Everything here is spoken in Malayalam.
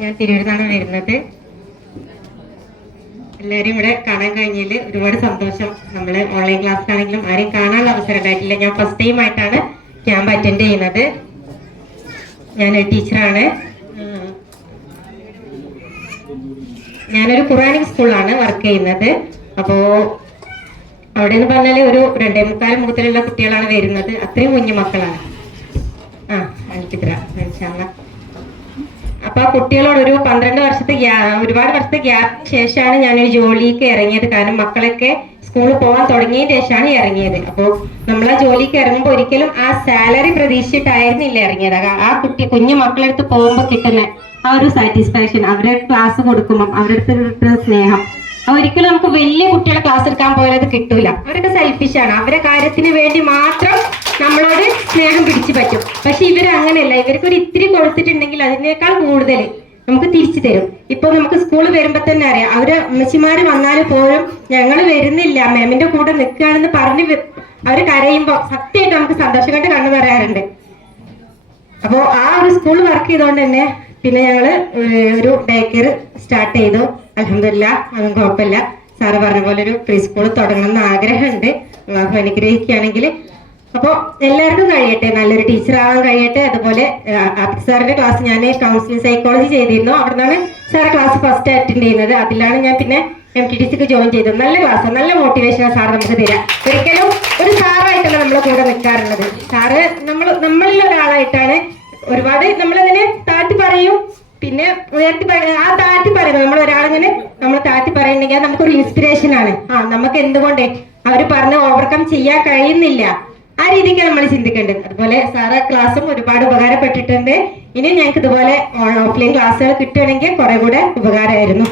ഞാൻ തിരൂരിൽ വരുന്നത്. എല്ലാവരും ഇവിടെ കാണാൻ കഴിഞ്ഞതിൽ ഒരുപാട് സന്തോഷം. നമ്മൾ ഓൺലൈൻ ക്ലാസ്സിലാണെങ്കിലും ആരെയും കാണാനുള്ള അവസരം ഉണ്ടായിട്ടില്ല. ഞാൻ ഫസ്റ്റ് ടൈം ആയിട്ടാണ് ക്യാമ്പ് അറ്റൻഡ് ചെയ്യുന്നത്. ഞാനൊരു ടീച്ചറാണ്. ഞാനൊരു ഖുറാനിക് സ്കൂളിലാണ് വർക്ക് ചെയ്യുന്നത്. അപ്പോൾ അവിടെ എന്ന് പറഞ്ഞാൽ ഒരു 2.25 മുഖത്തിലുള്ള കുട്ടികളാണ് വരുന്നത്. അത്രയും കുഞ്ഞു മക്കളാണ്. അപ്പൊ ആ കുട്ടികളോട് ഒരു 12 വർഷത്തെ ഒരുപാട് വർഷത്തെ ഗ്യാപ്പ് ശേഷമാണ് ഞാനൊരു ജോലിക്ക് ഇറങ്ങിയത്. കാരണം മക്കളൊക്കെ സ്കൂളിൽ പോകാൻ തുടങ്ങിയതിന് ശേഷമാണ് ഇറങ്ങിയത്. അപ്പോൾ നമ്മൾ ആ ജോലിക്ക് ഇറങ്ങുമ്പോൾ ഒരിക്കലും ആ സാലറി പ്രതീക്ഷിച്ചിട്ടായിരുന്നില്ല ഇറങ്ങിയത്. ആ കുഞ്ഞു മക്കളെടുത്ത് പോകുമ്പോൾ കിട്ടുന്ന ആ ഒരു സാറ്റിസ്ഫാക്ഷൻ, അവരുടെ ക്ലാസ് കൊടുക്കുമ്പോൾ അവരുടെ കിട്ടുന്ന സ്നേഹം, ഒരിക്കലും നമുക്ക് വലിയ കുട്ടികളെ ക്ലാസ് എടുക്കാൻ പോയാൽ അത് കിട്ടൂല. അവരൊക്കെ സെൽഫിഷാണ്. അവരുടെ കാര്യത്തിന് വേണ്ടി മാത്രം നമ്മളോട് സ്നേഹം പിടിച്ചു പറ്റും. പക്ഷെ ഇവരങ്ങനെയല്ല. ഇവർക്കൊരു ഇത്തിരി കൊടുത്തിട്ടുണ്ടെങ്കിൽ അതിനേക്കാൾ കൂടുതൽ നമുക്ക് തിരിച്ചു തരും. ഇപ്പൊ നമുക്ക് സ്കൂളിൽ വരുമ്പോ തന്നെ അറിയാം, അവര് അമ്മച്ചിമാര് വന്നാൽ പോലും ഞങ്ങൾ വരുന്നില്ല, മാമിന്റെ കൂടെ നിൽക്കുകയാണെന്ന് പറഞ്ഞ് അവര് കരയുമ്പോ സത്യമായിട്ട് നമുക്ക് സന്തോഷം കൊണ്ട് കണ്ണു പറയാറുണ്ട്. അപ്പോ ആ ഒരു സ്കൂൾ വർക്ക് ചെയ്തോണ്ട് തന്നെ പിന്നെ ഞങ്ങള് ഒരു ഡേ കെയർ സ്റ്റാർട്ട് ചെയ്തു. അൽഹംദുലില്ലാ, അതും കുഴപ്പമില്ല. സാറ് പറഞ്ഞ പോലെ ഒരു പ്രീ സ്കൂൾ തുടങ്ങണമെന്ന് ആഗ്രഹമുണ്ട്. അള്ളാഹു അനുഗ്രഹിക്കുകയാണെങ്കിൽ. അപ്പോൾ എല്ലാവർക്കും കഴിയട്ടെ, നല്ലൊരു ടീച്ചർ ആവാൻ കഴിയട്ടെ. അതുപോലെ ആഫിദ് സാറിന്റെ ക്ലാസ് ഞാൻ കൗൺസിലിംഗ് സൈക്കോളജി ചെയ്തിരുന്നു. അവിടെ നിന്നാണ് സാറ് ക്ലാസ് ഫസ്റ്റ് അറ്റൻഡ് ചെയ്യുന്നത്. അതിലാണ് ഞാൻ പിന്നെ MTTCക്ക് ജോയിൻ ചെയ്തത്. നല്ല ക്ലാസ്, നല്ല മോട്ടിവേഷനാണ് സാർ നമുക്ക് തരാം. ഒരിക്കലും ഒരു സാറായിട്ടല്ല നമ്മളെ കൂടെ നിൽക്കാറുള്ളത്. സാറ് നമ്മളിൽ ഒരാളായിട്ടാണ്. ഒരുപാട് നമ്മളതിനെ താഴ്ത്തി പറയും, പിന്നെ ഉയർത്തി ആ താഴ്ത്തി പറയുന്നത് നമ്മൾ ഒരാളിങ്ങനെ നമ്മൾ താഴ്ത്തി പറയുന്നുണ്ടെങ്കിൽ നമുക്കൊരു ഇൻസ്പിറേഷൻ ആണ്. നമുക്ക് എന്തുകൊണ്ട് അവർ പറഞ്ഞ് ഓവർകം ചെയ്യാൻ കഴിയുന്നില്ല, ആ രീതിക്ക് നമ്മൾ ചിന്തിക്കേണ്ടത്. അതുപോലെ സാറ് ക്ലാസ്സും ഒരുപാട് ഉപകാരപ്പെട്ടിട്ടുണ്ട്. ഇനി ഞങ്ങൾക്ക് ഇതുപോലെ ഓഫ്ലൈൻ ക്ലാസ്സുകൾ കിട്ടുകയാണെങ്കിൽ കുറെ കൂടെ ഉപകാരമായിരുന്നു.